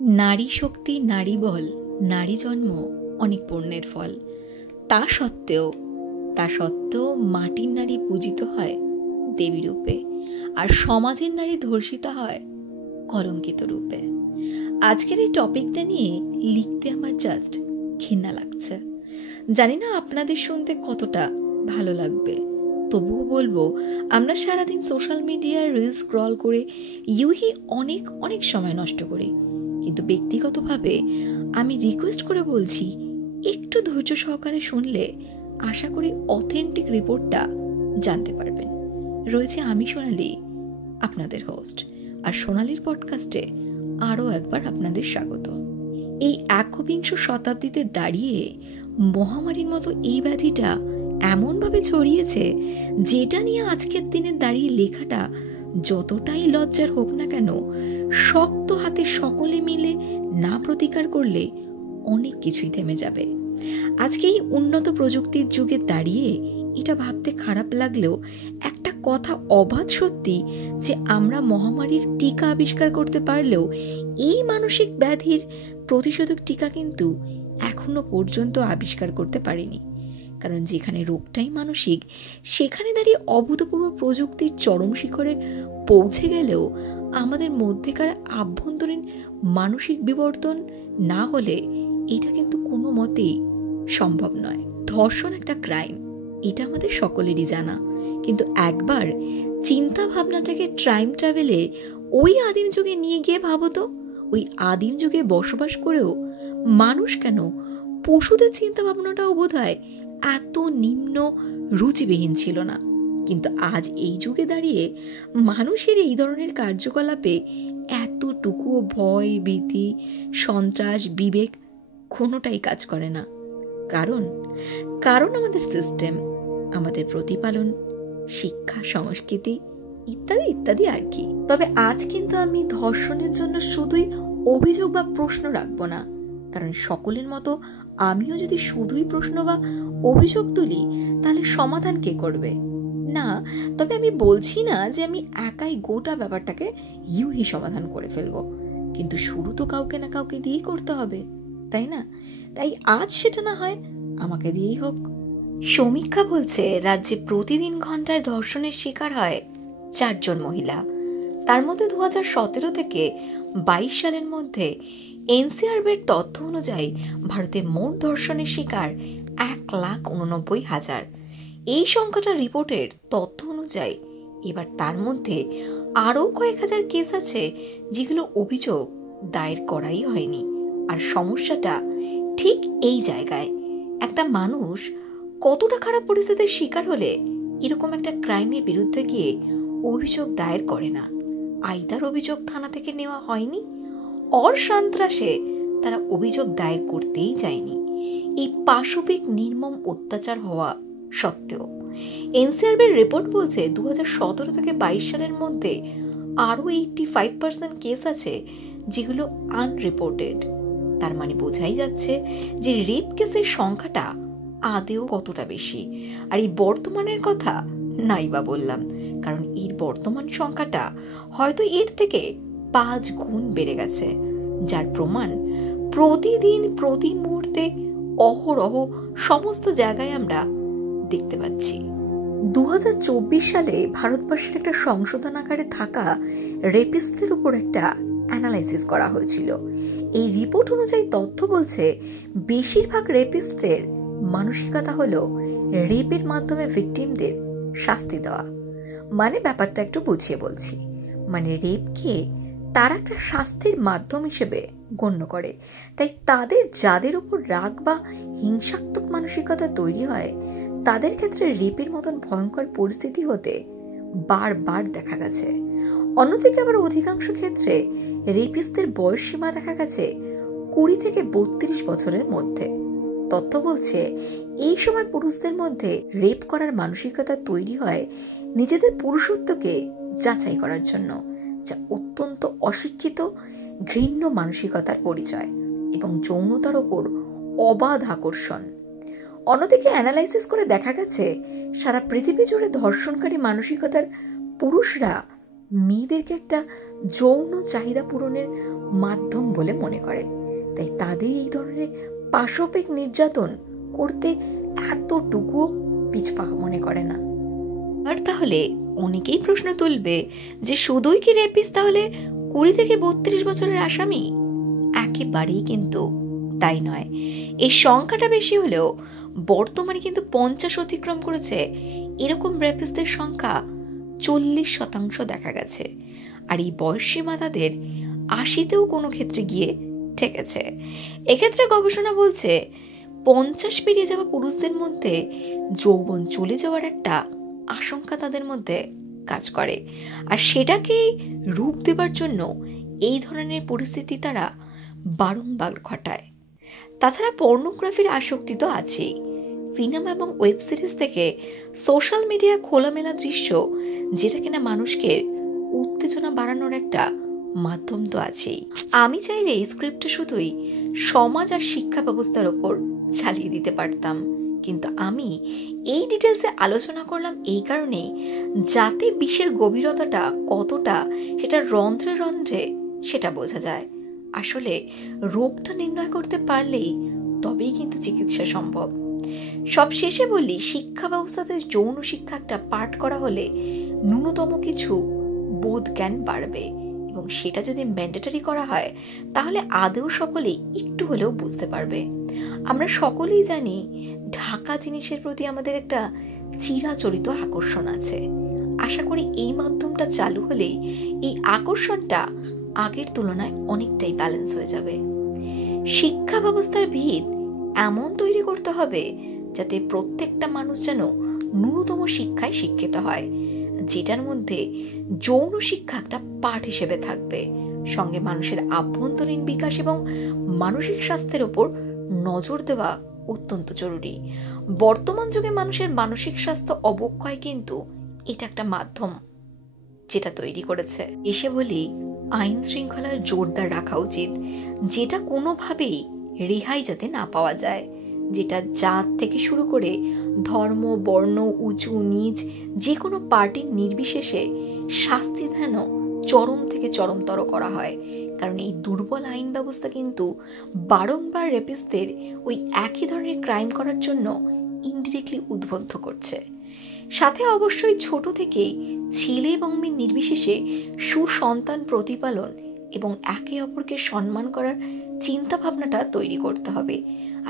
নারী শক্তি, নারী বল, নারী জন্ম অনেক পুণ্যের ফল। তা সত্ত্বেও মাটির নারী পূজিত হয় দেবী রূপে, আর সমাজের নারী ধর্ষিতা হয় কলঙ্কিত রূপে। আজকের এই টপিকটা নিয়ে লিখতে আমার জাস্ট ঘৃণা লাগছে। জানি না আপনাদের শুনতে কতটা ভালো লাগবে, তবুও বলবো, আমরা সারাদিন সোশ্যাল মিডিয়ার রিলস স্ক্রল করে অনেক সময় নষ্ট করি। কিন্তু ব্যক্তিগতভাবে আমি রিকোয়েস্ট করে বলছি, একটু ধৈর্য সহকারে শুনলে আশা করি অথেন্টিক রিপোর্টটা জানতে পারবেন। রয়েছে আমি সোনালি, আপনাদের হোস্ট, আর সোনালির পডকাস্টে আরও একবার আপনাদের স্বাগত। এই একবিংশ শতাব্দীতে দাঁড়িয়ে মহামারীর মতো এই ব্যাধিটা এমনভাবে ছড়িয়েছে, যেটা নিয়ে আজকের দিনে দাঁড়িয়ে লেখাটা যতটাই লজ্জার হোক না কেন, শক্ত হাতে সকলে মিলে না প্রতিকার করলে অনেক কিছুই থেমে যাবে। আজকে এই উন্নত প্রযুক্তির যুগে দাঁড়িয়ে এটা ভাবতে খারাপ লাগলেও একটা কথা অবাধ সত্যি, যে আমরা মহামারীর টিকা আবিষ্কার করতে পারলেও এই মানসিক ব্যাধির প্রতিষেধক টিকা কিন্তু এখনো পর্যন্ত আবিষ্কার করতে পারিনি। কারণ যেখানে রোগটাই মানসিক, সেখানে দাঁড়িয়ে অভূতপূর্ব প্রযুক্তির চরম শিখরে পৌঁছে গেলেও আমাদের মধ্যেকার আভ্যন্তরীণ মানসিক বিবর্তন না হলে এটা কিন্তু কোনো মতেই সম্ভব নয়। ধর্ষণ একটা ক্রাইম, এটা আমাদের সকলেরই জানা, কিন্তু একবার চিন্তা ভাবনাটাকে টাইম ট্রাভেলে ওই আদিম যুগে নিয়ে গিয়ে ভাবো তো, ওই আদিম যুগে বসবাস করেও মানুষ কেন পশুদের চিন্তা ভাবনাটাও বোধহয় এত নিম্ন রুচিবিহীন ছিল না। কিন্তু আজ এই যুগে দাঁড়িয়ে মানুষের এই ধরনের কার্যকলাপে এতটুকুও ভয়, ভীতি, সন্ত্রাস, বিবেক কোনোটাই কাজ করে না। কারণ আমাদের সিস্টেম, আমাদের প্রতিপালন, শিক্ষা, সংস্কৃতি ইত্যাদি ইত্যাদি আর কি। তবে আজ কিন্তু আমি ধর্ষণের জন্য শুধুই অভিযোগ বা প্রশ্ন রাখবো না, কারণ সকলের মতো আমিও যদি শুধুই প্রশ্ন বা অভিযোগ তুলি, তাহলে সমাধান কে করবে? না, তবে আমি বলছি না যে আমি একাই গোটা ব্যাপারটাকে সমাধান করে ফেলবো, কিন্তু শুরু তো কাউকে না কাউকে দিয়েই করতে হবে, তাই না? তাই আজ সেটা না হয় আমাকে দিয়েই হোক। সমীক্ষা বলছে রাজ্যে প্রতিদিন ঘন্টায় ধর্ষণের শিকার হয় 4 জন মহিলা। তার মধ্যে 2017 থেকে 22 সালের মধ্যে এনসিআরবির তথ্য অনুযায়ী ভারতে মোট ধর্ষণের শিকার 1,89,000। এই সংখ্যাটা রিপোর্টের তথ্য অনুযায়ী। এবার তার মধ্যে আরও কয়েক হাজার কেস আছে যেগুলো অভিযোগ দায়ের করাই হয়নি। আর সমস্যাটা ঠিক এই জায়গায়, একটা মানুষ কতটা খারাপ পরিস্থিতির শিকার হলে এরকম একটা ক্রাইমের বিরুদ্ধে গিয়ে অভিযোগ দায়ের করে না। আইদার অভিযোগ থানা থেকে নেওয়া হয়নি, অর সন্ত্রাসে তারা অভিযোগ দায়ের করতেই চায়নি। এই পাশবিক নির্মম অত্যাচার হওয়া সত্ত্বেও এনসিআরবির রিপোর্ট বলছে 2017 থেকে 22 সালের মধ্যে আরও 85% কেস আছে যেগুলো আনরিপোর্টেড। তার মানে বোঝাই যাচ্ছে যে রেপ কেসের সংখ্যাটা আদেও কতটা বেশি। আর এই বর্তমানের কথা নাই বা বললাম, কারণ এর বর্তমান সংখ্যাটা হয়তো এর থেকে 5 গুণ বেড়ে গেছে, যার প্রমাণ প্রতিদিন প্রতি মুহূর্তে অহরহ সমস্ত জায়গায় আমরা দেখতে পাচ্ছি। 2024 সালে ভারতবর্ষের একটা সংশোধনাগারে থাকা রেপিস্টদের উপর একটা অ্যানালাইসিস করা হয়েছিল। এই রিপোর্ট অনুযায়ী তথ্য বলছে বেশিরভাগ রেপিস্টদের মানসিকতা হলো রেপের মাধ্যমে ভিকটিমদের শাস্তি দেওয়া। মানে ব্যাপারটা একটু বুঝিয়ে বলছি, মানে রেপকে তারা একটা শাস্তির মাধ্যম হিসেবে গণ্য করে। তাই যাদের উপর রাগ বা হিংসাত্মক মানসিকতা তৈরি হয়, তাদের ক্ষেত্রে রেপের মতন ভয়ঙ্কর পরিস্থিতি হতে বারবার দেখা গেছে। অন্যদিকে আবার অধিকাংশ ক্ষেত্রে রেপিস্টদের বয়স সীমা দেখা গেছে 20 থেকে 32 বছরের মধ্যে। তথ্য বলছে এই সময় পুরুষদের মধ্যে রেপ করার মানসিকতা তৈরি হয় নিজেদের পুরুষত্বকে যাচাই করার জন্য, যা অত্যন্ত অশিক্ষিত, ঘৃণ্য মানসিকতার পরিচয় এবং যৌনতার ওপর অবাধ আকর্ষণ। অন্যদিকে অ্যানালাইসিস করে দেখা গেছে সারা পৃথিবী জুড়ে ধর্ষণকারী মানসিকতার পুরুষরা মেয়েদেরকে একটা যৌন চাহিদা পূরণের মাধ্যম বলে মনে করে। তাই তাদের এই ধরনের পাশবিক নির্যাতন করতে এতটুকুও পিছপা মনে করে না। আর তাহলে অনেকেই প্রশ্ন তুলবে যে শুধুই কি রেপিস্ট তাহলে 20 থেকে 32 বছরের আসামি? একেবারেই কিন্তু তাই নয়। এই সংখ্যাটা বেশি হলেও বর্তমানে কিন্তু 50 অতিক্রম করেছে এরকম রেপিস্টদের সংখ্যা 40% দেখা গেছে। আর এই বয়সসীমা তাদের 80তেও কোনো ক্ষেত্রে গিয়ে ঠেকেছে। এক্ষেত্রে গবেষণা বলছে 50 পেরিয়ে যাওয়া পুরুষদের মধ্যে যৌবন চলে যাওয়ার একটা আশঙ্কা তাদের মধ্যে কাজ করে, আর সেটাকে রূপ দেবার জন্য এই ধরনের পরিস্থিতি তারা বারংবার ঘটায়। তাছাড়া পর্নোগ্রাফির আসক্তি তো আছেই। সিনেমা এবং ওয়েব সিরিজ থেকে সোশ্যাল মিডিয়া খোলামেলা দৃশ্য, যেটা কিনা মানুষকে উত্তেজনা বাড়ানোর একটা মাধ্যম তো আছেই। আমি চাইলে এই স্ক্রিপ্টটা শুধুই সমাজ আর শিক্ষা ব্যবস্থার ওপর চালিয়ে দিতে পারতাম, কিন্তু আমি এই ডিটেলসে আলোচনা করলাম এই কারণেই যাতে বিষের গভীরতাটা কতটা সেটা রন্ধ্রে রন্ধ্রে সেটা বোঝা যায়। আসলে রোগটা নির্ণয় করতে পারলেই তবেই কিন্তু চিকিৎসা সম্ভব। সব শেষে বলি, শিক্ষা ব্যবস্থাতে যৌন শিক্ষা একটা পাঠ করা হলে ন্যূনতম কিছু বোধ জ্ঞান বাড়বে, এবং সেটা যদি ম্যান্ডেটরি করা হয় তাহলে আদৌ সকলেই একটু হলেও বুঝতে পারবে। আমরা সকলেই জানি ঢাকা জিনিসের প্রতি আমাদের একটা চিরাচরিত আকর্ষণ আছে। আশা করি এই মাধ্যমটা চালু হলেই এই আকর্ষণটা আগের তুলনায় অনেকটাই ব্যালেন্স হয়ে যাবে। শিক্ষা ব্যবস্থার ভিত এমন তৈরি করতে হবে যাতে প্রত্যেকটা মানুষ যেন ন্যূনতম শিক্ষায় শিক্ষিত হয়, যেটার মধ্যে যৌন শিক্ষা একটা পাঠ হিসেবে থাকবে। সঙ্গে মানুষের আভ্যন্তরীণ বিকাশ এবং মানসিক স্বাস্থ্যের উপর নজর দেওয়া অত্যন্ত জরুরি। বর্তমান যুগে মানুষের মানসিক স্বাস্থ্য অবক্ষয় কিন্তু এটা একটা মাধ্যম যেটা তৈরি করেছে। এসে বলি, আইন শৃঙ্খলা জোরদার রাখা উচিত, যেটা কোনোভাবেই রেহাই যাতে না পাওয়া যায়, যেটা জাত থেকে শুরু করে ধর্ম, বর্ণ, উঁচু নিচ যে কোনো পার্টির নির্বিশেষে শাস্তি যেন চরম থেকে চরমতর করা হয়। কারণ এই দুর্বল আইন ব্যবস্থা কিন্তু বারংবার রেপিস্টদের ওই একই ধরনের ক্রাইম করার জন্য ইনডিরেক্টলি উদ্বুদ্ধ করছে। সাথে অবশ্যই ছোট থেকেই ছেলে এবং মেয়ে নির্বিশেষে সুসন্তান প্রতিপালন এবং একে অপরকে সম্মান করার চিন্তা ভাবনাটা তৈরি করতে হবে।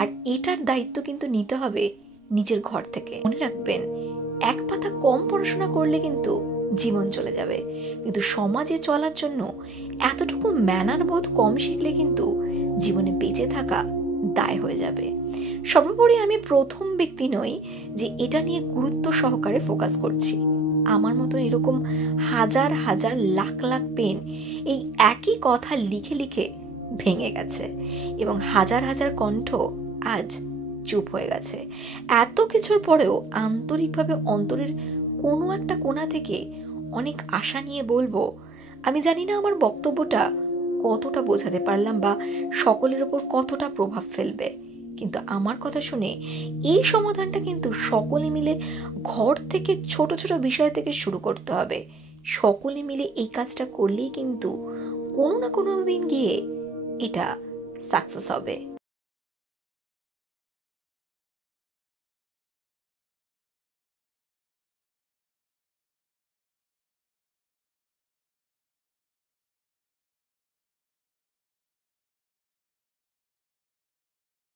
আর এটার দায়িত্ব কিন্তু নিতে হবে নিজের ঘর থেকে। মনে রাখবেন, এক পাতা কম পড়াশোনা করলে কিন্তু জীবন চলে যাবে, কিন্তু সমাজে চলার জন্য এতটুকু ম্যানার বোধ কম শিখলে কিন্তু জীবনে বেঁচে থাকা দায় হয়ে যাবে। সর্বোপরি আমি প্রথম ব্যক্তি নই যে এটা নিয়ে গুরুত্ব সহকারে ফোকাস করছি। আমার মতো এরকম হাজার হাজার লাখ লাখ পেন এই একই কথা লিখে লিখে ভেঙে গেছে, এবং হাজার হাজার কণ্ঠ আজ চুপ হয়ে গেছে। এত কিছুর পরেও আন্তরিকভাবে অন্তরের কোনো একটা কোণা থেকে অনেক আশা নিয়ে বলবো, আমি জানি না আমার বক্তব্যটা কতটা বোঝাতে পারলাম বা সকলের ওপর কতটা প্রভাব ফেলবে, কিন্তু আমার কথা শুনে এই সমাধানটা কিন্তু সকলে মিলে ঘর থেকে ছোট ছোট বিষয় থেকে শুরু করতে হবে। সকলে মিলে এই কাজটা করলেই কিন্তু কোনো না কোনো দিন গিয়ে এটা সাকসেস হবে।